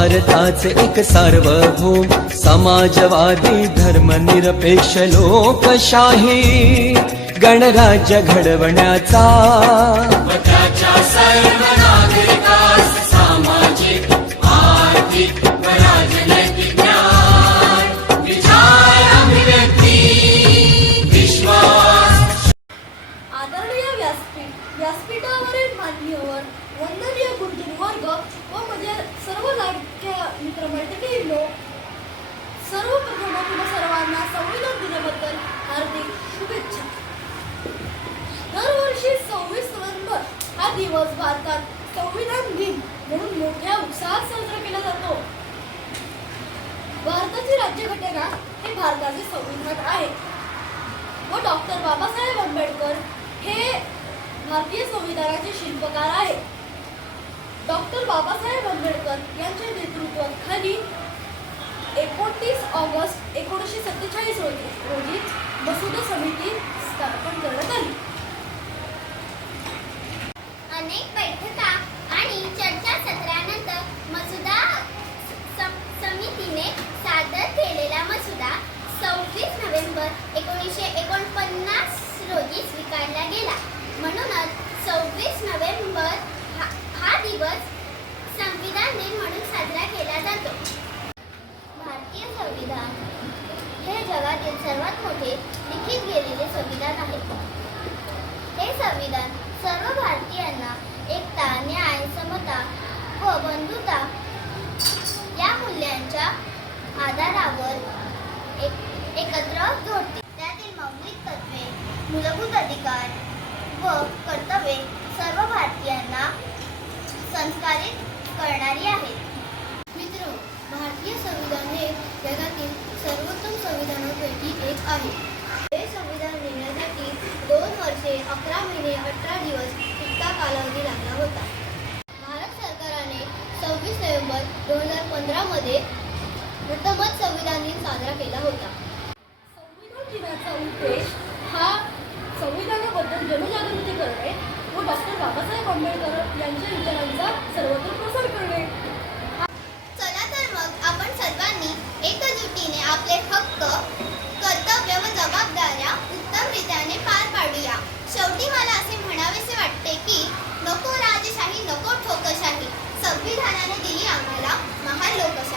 भारताचे एक सार्वभौम समाजवादी धर्मनिरपेक्ष लोकशाही गणराज्य घडवण्याचा व त्याच्या सर्व नागरिकास सामाजिक आर्थिक व राजनैतिक न्याय विचार अभिव्यक्ती विश्वास. आदरणीय व्यासपीठावरील मान्यवर, वंदनीय गुरुवर्ग व माझ्या सर्व लाडक्या मित्रमंडळींनो, सर्वप्रथम तुम्हा सर्वांना संविधान दिनाबद्दल हार्दिक शुभेच्छा. दरवर्षी 26 नोव्हेंबर हा दिवस भारतात संविधान दिन म्हणून मोठ्या उत्साहात साजरा केला जातो. भारताची राज्यघटना हे भारताचे संविधान आहे व डॉक्टर बाबासाहेब आंबेडकर हे भारतीय संविधानाचे शिल्पकार आहेत. डॉक्टर बाबासाहेब आंबेडकर यांच्या नेतृत्वाखाली 29 ऑगस्ट 1947 रोजी मसुदा समिती स्थापन करण्यात आली. अनेक बैठका आणि चर्चासत्रानंतर मसुदा समितीने सादर केलेला मसुदा 26 नोव्हेंबर 1949 रोजी स्वीकारला गेला. म्हणूनच 26 नोव्हेंबर हा दिवस संविधान दिन म्हणून साजरा केला जातो. भारतीय संविधान हे जगातील सर्वात मोठे लिखित गेलेले संविधान आहे. हे संविधान सर्व भारतीयांना एकता, न्याय, समता व बंधुता या मूल्यांच्या आधारावर एकत्र जोडते. त्यातील मौलिक तत्त्वे, मूलभूत अधिकार व कर्तव्ये सर्व भारतीयांना संस्कारित करणारी आहेत. मित्र, भारतीय संविधान हे जगातील सर्वोत्तम संविधानापैकी एक आहे. हे संविधान लिहिण्यासाठी 2 वर्षे 11 महिने 18 दिवस इतका कालावधी लागला होता. भारत सरकारने 26 नोव्हेंबर 2015 मध्ये प्रथमच संविधान दिन साजरा केला होता. संविधान दिनाचा उद्देश हा संविधानाबद्दल जनजागृती करणे व डॉक्टर बाबासाहेब आंबेडकर यांच्या विचारांचा सर्वत्र प्रसार करणे. चला तर मग आपण सर्वांनी एकजुटीने आपले हक्क, कर्तव्य व जबाबदाऱ्या उत्तमरित्याने पार पाडूया. शेवटी मला असे म्हणावेसे वाटते की नको राजशाही, नको ठोकरशाही. संविधानाने दिली आम्हाला महान लोकशाही.